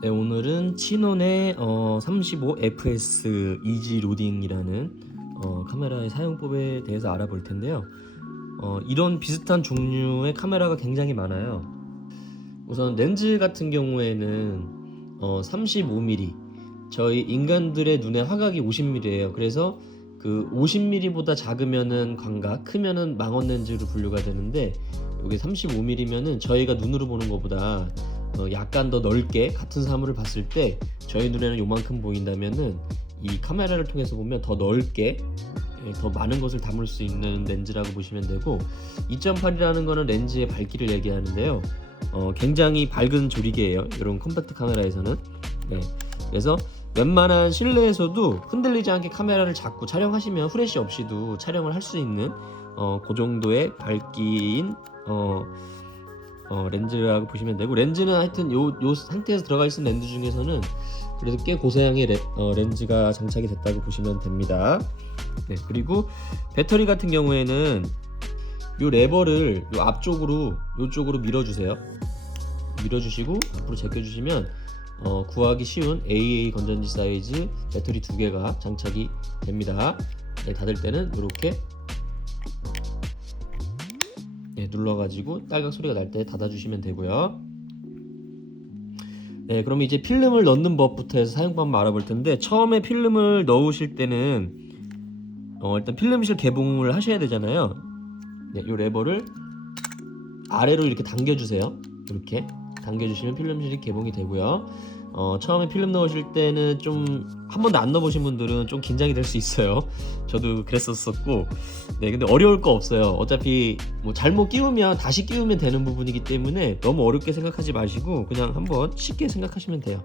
네, 오늘은 치논의 35fs 이지 로딩이라는 카메라의 사용법에 대해서 알아볼 텐데요. 이런 비슷한 종류의 카메라가 굉장히 많아요. 우선 렌즈 같은 경우에는 35mm, 저희 인간들의 눈의 화각이 50mm예요. 그래서 그 50mm보다 작으면은 광각, 크면은 망원 렌즈로 분류가 되는데, 여기 35mm면은 저희가 눈으로 보는 것보다 약간 더 넓게 같은 사물을 봤을 때 저희 눈에는 요만큼 보인다면은 이 카메라를 통해서 보면 더 넓게 더 많은 것을 담을 수 있는 렌즈라고 보시면 되고, 2.8이라는 거는 렌즈의 밝기를 얘기하는데요. 굉장히 밝은 조리개예요, 이런 컴팩트 카메라에서는. 네, 그래서 웬만한 실내에서도 흔들리지 않게 카메라를 잡고 촬영하시면 후레쉬 없이도 촬영을 할 수 있는 그 정도의 밝기인 렌즈라고 보시면 되고, 렌즈는 하여튼 요 상태에서 들어가 있는 렌즈 중에서는 그래도 꽤 고사양의 렌즈가 장착이 됐다고 보시면 됩니다. 네, 그리고 배터리 같은 경우에는 요 레버를 요 앞쪽으로 요쪽으로 밀어주세요. 밀어주시고 앞으로 제껴주시면 구하기 쉬운 AA 건전지 사이즈 배터리 2개가 장착이 됩니다. 네, 닫을 때는 이렇게 눌러가지고 딸깍 소리가 날 때 닫아주시면 되고요. 네, 그럼 이제 필름을 넣는 법부터 해서 사용법만 알아볼 텐데, 처음에 필름을 넣으실 때는 일단 필름실 개봉을 하셔야 되잖아요. 네, 이 레버를 아래로 이렇게 당겨주세요. 이렇게 당겨주시면 필름실이 개봉이 되고요. 처음에 필름 넣으실 때는 좀 한 번도 안 넣어보신 분들은 좀 긴장이 될 수 있어요. 저도 그랬었고, 네, 근데 어려울 거 없어요. 어차피 뭐 잘못 끼우면 다시 끼우면 되는 부분이기 때문에 너무 어렵게 생각하지 마시고 그냥 한번 쉽게 생각하시면 돼요.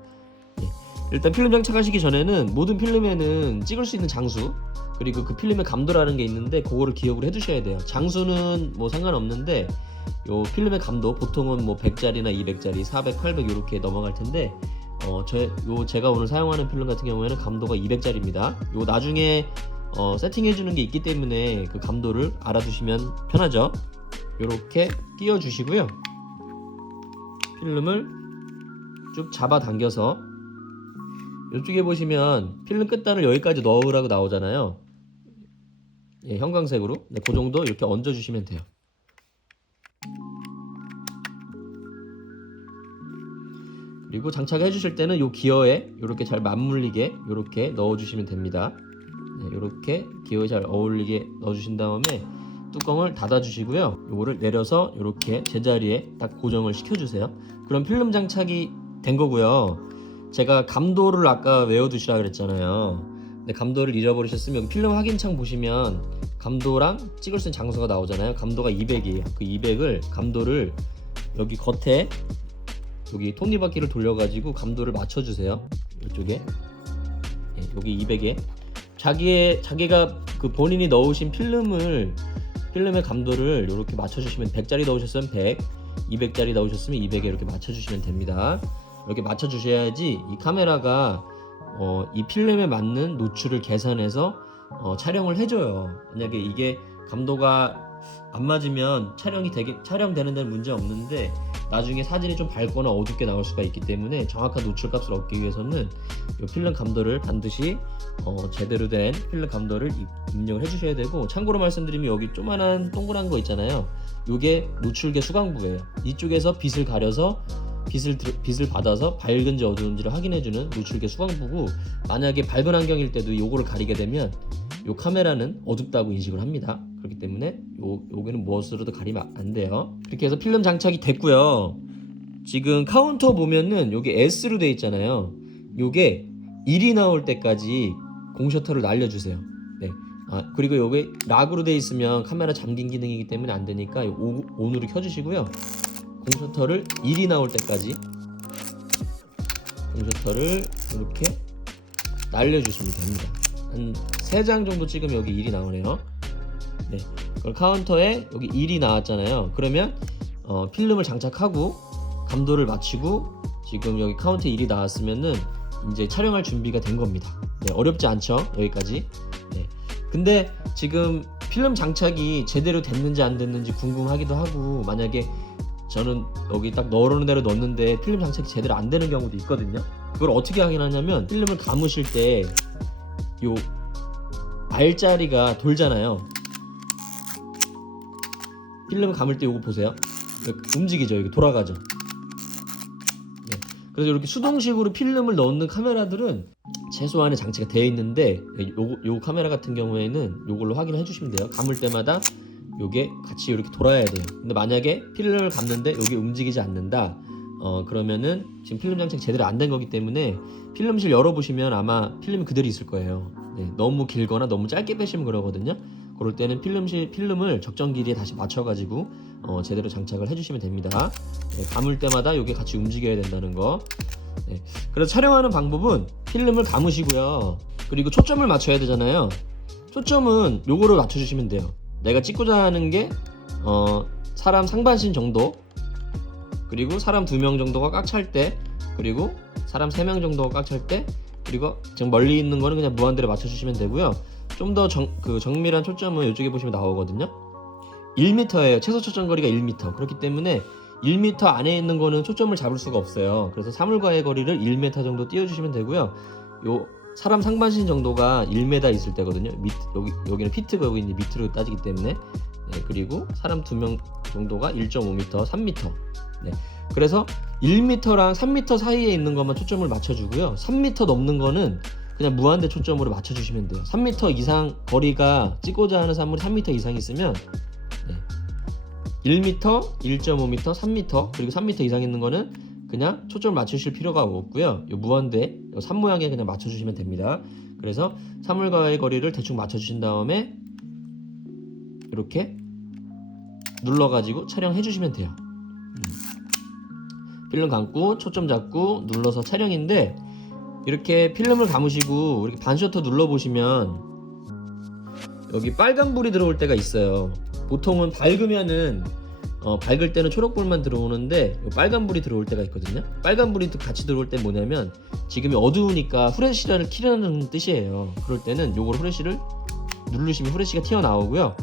네. 일단 필름 장착하시기 전에는 모든 필름에는 찍을 수 있는 장수, 그리고 그 필름의 감도라는 게 있는데 그거를 기억을 해두셔야 돼요. 장수는 뭐 상관없는데 요 필름의 감도 보통은 뭐 100짜리나 200짜리, 400, 800 이렇게 넘어갈 텐데, 제가 오늘 사용하는 필름 같은 경우에는 감도가 200짜리입니다. 요 나중에 세팅해주는 게 있기 때문에 그 감도를 알아두시면 편하죠. 요렇게 끼워 주시고요. 필름을 쭉 잡아 당겨서 이쪽에 보시면 필름 끝단을 여기까지 넣으라고 나오잖아요. 예, 형광색으로. 네, 그 정도 이렇게 얹어 주시면 돼요. 그리고 장착해 주실 때는 요 기어에 이렇게 잘 맞물리게 이렇게 넣어 주시면 됩니다. 네, 이렇게 기어에 잘 어울리게 넣어 주신 다음에 뚜껑을 닫아 주시고요. 요거를 내려서 이렇게 제자리에 딱 고정을 시켜 주세요. 그럼 필름 장착이 된 거고요. 제가 감도를 아까 외워 두시라 그랬잖아요. 근데 감도를 잃어버리셨으면 여기 필름 확인창 보시면 감도랑 찍을 수 있는 장소가 나오잖아요. 감도가 200이에요. 그 200을 감도를 여기 겉에 여기 톱니바퀴를 돌려가지고 감도를 맞춰주세요. 이쪽에 여기 200에 자기가 그 본인이 넣으신 필름의 감도를 이렇게 맞춰주시면, 100짜리 넣으셨으면 100, 200짜리 넣으셨으면 200에 이렇게 맞춰주시면 됩니다. 이렇게 맞춰주셔야지 이 카메라가 이 필름에 맞는 노출을 계산해서 촬영을 해줘요. 만약에 이게 감도가 안 맞으면 촬영되는 데는 문제 없는데 나중에 사진이 좀 밝거나 어둡게 나올 수가 있기 때문에 정확한 노출값을 얻기 위해서는 이 필름 감도를 반드시 제대로 된 필름 감도를 입력을 해주셔야 되고, 참고로 말씀드리면 여기 조그만한 동그란 거 있잖아요. 이게 노출계 수광부예요. 이쪽에서 빛을 가려서 빛을 받아서 밝은지 어두운지를 확인해주는 노출계 수광부고, 만약에 밝은 환경일 때도 요거를 가리게 되면 요 카메라는 어둡다고 인식을 합니다. 그렇기 때문에 요게는 무엇으로도 가리면 안 돼요. 이렇게 해서 필름 장착이 됐고요. 지금 카운터 보면은 여기 S로 돼 있잖아요. 요게 1이 나올 때까지 공셔터를 날려주세요. 네. 그리고 요게 락으로 돼 있으면 카메라 잠긴 기능이기 때문에 안 되니까 ON으로 켜주시고요. 공셔터를 1이 나올 때까지 공셔터를 이렇게 날려주시면 됩니다. 한 3장 정도 찍으면 여기 1이 나오네요. 네. 그럼 카운터에 여기 1이 나왔잖아요. 그러면 필름을 장착하고 감도를 맞추고 지금 여기 카운트에 1이 나왔으면은 이제 촬영할 준비가 된 겁니다. 네, 어렵지 않죠? 여기까지. 네. 근데 지금 필름 장착이 제대로 됐는지 안 됐는지 궁금하기도 하고, 만약에 저는 여기 딱 넣으라는 대로 넣었는데 필름 장착이 제대로 안 되는 경우도 있거든요. 그걸 어떻게 확인하냐면 필름을 감으실 때 요 알자리가 돌잖아요. 필름을 감을 때 요거 보세요. 움직이죠. 여기 돌아가죠. 네. 그래서 이렇게 수동식으로 필름을 넣는 카메라들은 최소한의 장치가 되어 있는데 요 카메라 같은 경우에는 요걸로 확인을 해주시면 돼요. 감을 때마다 요게 같이 이렇게 돌아야 돼요. 근데 만약에 필름을 감는데 요게 움직이지 않는다, 그러면은 지금 필름 장착이 제대로 안 된 거기 때문에 필름실 열어보시면 아마 필름이 그대로 있을 거예요. 네, 너무 길거나 너무 짧게 빼시면 그러거든요. 그럴 때는 필름을 적정 길이에 다시 맞춰가지고 제대로 장착을 해주시면 됩니다. 네, 감을 때마다 요게 같이 움직여야 된다는 거. 네, 그래서 촬영하는 방법은 필름을 감으시고요. 그리고 초점을 맞춰야 되잖아요. 초점은 요거를 맞춰주시면 돼요. 내가 찍고자 하는 게 사람 상반신 정도, 그리고 사람 2명 정도가 꽉 찰 때, 그리고 사람 3명 정도가 꽉 찰 때, 그리고 지금 멀리 있는 거는 그냥 무한대로 맞춰주시면 되고요. 좀 더 정밀한 초점은 이쪽에 보시면 나오거든요. 1m예요. 최소 초점 거리가 1m. 그렇기 때문에 1m 안에 있는 거는 초점을 잡을 수가 없어요. 그래서 사물과의 거리를 1m 정도 띄워주시면 되고요. 요 사람 상반신 정도가 1m 있을 때거든요. 여기는 피트가 여기 이제 미터로 따지기 때문에. 네, 그리고 사람 2명 정도가 1.5m, 3m. 네, 그래서 1m랑 3m 사이에 있는 것만 초점을 맞춰주고요. 3m 넘는 거는 그냥 무한대 초점으로 맞춰주시면 돼요. 3m 이상 거리가 찍고자 하는 사물이 3m 이상 있으면, 네, 1m, 1.5m, 3m, 그리고 3m 이상 있는 거는 그냥 초점을 맞추실 필요가 없고요. 요 무한대 요 산 모양에 그냥 맞춰주시면 됩니다. 그래서 사물과의 거리를 대충 맞춰주신 다음에 이렇게 눌러가지고 촬영해 주시면 돼요. 필름 감고 초점 잡고 눌러서 촬영인데, 이렇게 필름을 감으시고 이렇게 반셔터 눌러 보시면 여기 빨간불이 들어올 때가 있어요. 보통은 밝으면은 밝을 때는 초록불만 들어오는데 빨간불이 들어올 때가 있거든요. 빨간불이 같이 들어올 때 뭐냐면 지금이 어두우니까 후레쉬를 키려는 뜻이에요. 그럴 때는 요걸 후레쉬를 누르시면 후레쉬가 튀어나오고요.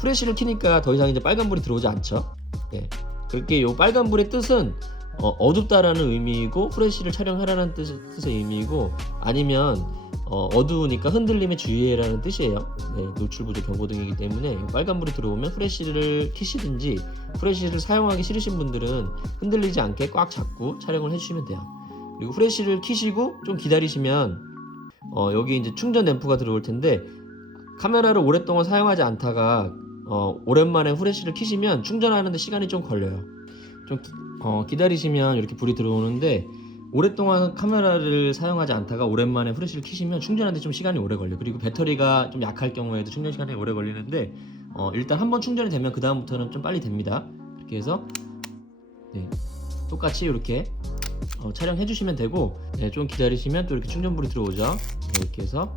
후레쉬를 키니까 더 이상 이제 빨간불이 들어오지 않죠. 네. 그렇게 요 빨간불의 뜻은 어둡다라는 의미이고 후레쉬를 촬영하라는 뜻의 의미이고, 아니면 어두우니까 흔들림에 주의해라는 뜻이에요. 네, 노출 부족 경고등이기 때문에 빨간불이 들어오면 후레쉬를 켜시든지, 후레쉬를 사용하기 싫으신 분들은 흔들리지 않게 꽉 잡고 촬영을 해주시면 돼요. 그리고 후레쉬를 켜시고 좀 기다리시면 여기 이제 충전 램프가 들어올 텐데, 카메라를 오랫동안 사용하지 않다가 오랜만에 후레쉬를 켜시면 충전하는데 시간이 좀 걸려요. 좀 기다리시면 이렇게 불이 들어오는데, 오랫동안 카메라를 사용하지 않다가 오랜만에 후레쉬를 켜시면 충전하는데 좀 시간이 오래 걸려요. 그리고 배터리가 좀 약할 경우에도 충전 시간이 오래 걸리는데, 일단 한번 충전이 되면 그 다음부터는 좀 빨리 됩니다. 이렇게 해서 네, 똑같이 이렇게 촬영해 주시면 되고, 네, 좀 기다리시면 또 이렇게 충전불이 들어오죠. 네, 이렇게 해서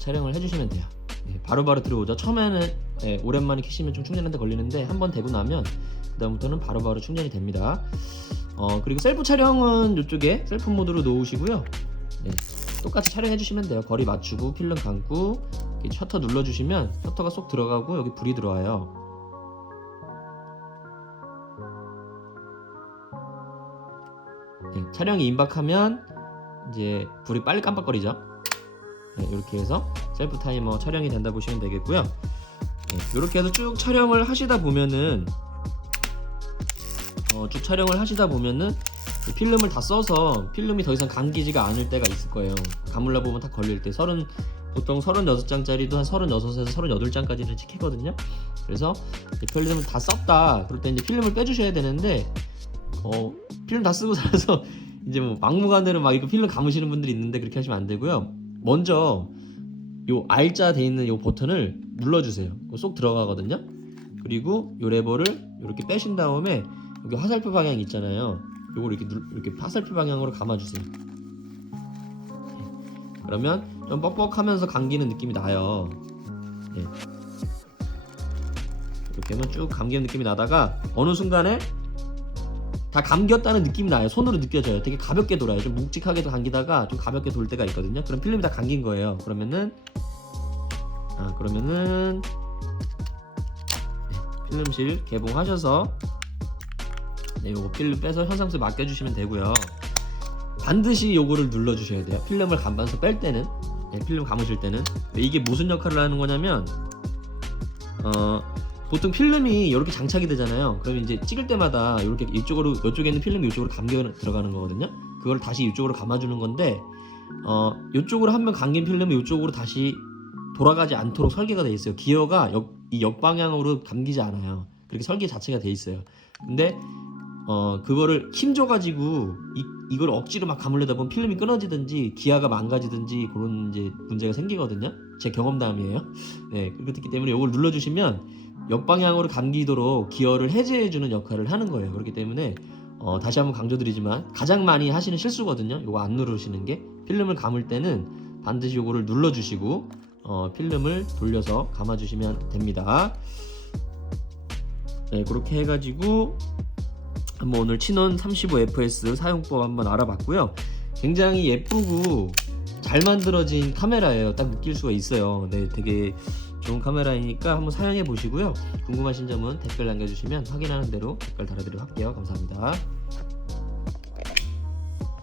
촬영을 해주시면 돼요. 네, 바로바로 들어오죠. 처음에는 네, 오랜만에 켜시면 좀 충전하는데 걸리는데, 한번 되고 나면 그 다음부터는 바로바로 충전이 됩니다. 그리고 셀프 촬영은 이쪽에 셀프 모드로 놓으시고요. 네, 똑같이 촬영해 주시면 돼요. 거리 맞추고 필름 감고 셔터 눌러주시면 셔터가 쏙 들어가고 여기 불이 들어와요. 네, 촬영이 임박하면 이제 불이 빨리 깜빡거리죠. 네, 이렇게 해서 셀프 타이머 촬영이 된다 보시면 되겠고요. 네, 이렇게 해서 쭉 촬영을 하시다 보면은 필름을 다 써서 필름이 더 이상 감기지가 않을 때가 있을 거예요. 감으려 보면 다 걸릴 때 보통 36장짜리도 한 36에서 38장까지는 찍히거든요. 그래서 필름을 다 썼다 그럴 때 이제 필름을 빼주셔야 되는데, 필름 다 쓰고 살아서 이제 뭐 막무가내로 막 이거 필름 감으시는 분들이 있는데 그렇게 하시면 안 되고요. 먼저 요 R자 돼 있는 요 버튼을 눌러주세요. 쏙 들어가거든요. 그리고 요 레버를 이렇게 빼신 다음에 여기 화살표 방향 있잖아요. 요걸 이렇게 화살표 방향으로 감아주세요. 그러면 좀 뻑뻑하면서 감기는 느낌이 나요. 네. 이렇게 하면 쭉 감기는 느낌이 나다가 어느 순간에 다 감겼다는 느낌이 나요. 손으로 느껴져요. 되게 가볍게 돌아요. 좀 묵직하게도 감기다가 좀 가볍게 돌 때가 있거든요. 그럼 필름이 다 감긴 거예요. 그러면은 네, 필름실 개봉하셔서 네, 요거 필름 빼서 현상수에 맡겨주시면 되고요. 반드시 요거를 눌러주셔야 돼요. 필름을 감아서 뺄 때는, 네, 필름 감으실 때는. 이게 무슨 역할을 하는 거냐면 보통 필름이 이렇게 장착이 되잖아요. 그러면 이제 찍을 때마다 이렇게 이쪽으로, 이쪽에 있는 필름이 이쪽으로 감겨 들어가는 거거든요. 그걸 다시 이쪽으로 감아주는 건데 이쪽으로 한 번 감긴 필름이 이쪽으로 다시 돌아가지 않도록 설계가 돼 있어요. 기어가 이 역방향으로 감기지 않아요. 그렇게 설계 자체가 돼 있어요. 근데 그거를 힘줘가지고 이걸 억지로 막 감으려다 보면 필름이 끊어지든지 기아가 망가지든지 그런 이제 문제가 생기거든요. 제 경험담이에요. 네, 그렇기 때문에 이걸 눌러주시면 역방향으로 감기도록 기어를 해제해주는 역할을 하는 거예요. 그렇기 때문에 다시 한번 강조드리지만 가장 많이 하시는 실수거든요. 이거 안 누르시는 게. 필름을 감을 때는 반드시 이거를 눌러주시고 필름을 돌려서 감아주시면 됩니다. 네, 그렇게 해가지고 한번 오늘 치논 35fs 사용법 한번 알아봤고요. 굉장히 예쁘고 잘 만들어진 카메라예요. 딱 느낄 수가 있어요. 네, 되게 좋은 카메라이니까 한번 사용해 보시고요. 궁금하신 점은 댓글 남겨주시면 확인하는 대로 댓글 달아드리도록 할게요. 감사합니다.